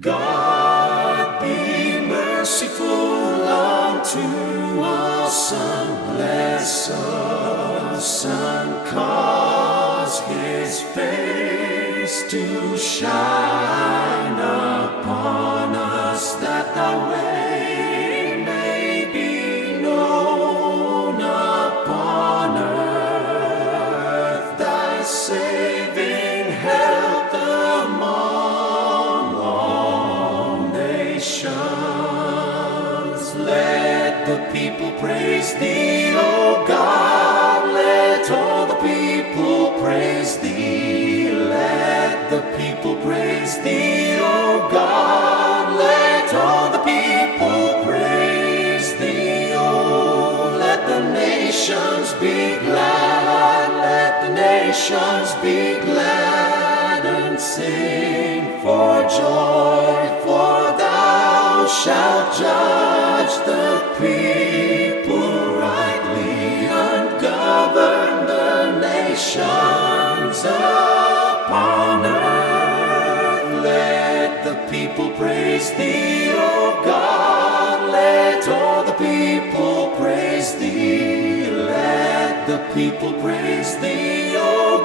God be merciful unto us and bless us and cause His face to shine upon us, that Thy way may be known upon earth, Thy saving health among all nations. Let the people praise Thee, O God, let all the people praise Thee. Let the people praise Thee, O God, let all the people praise Thee. Oh, let the nations be glad, let the nations be glad and sing for joy, for Thou shalt judge the people rightly and govern the nations upon earth. Let the people praise Thee, O God, let all the people praise Thee. Let the people praise Thee, O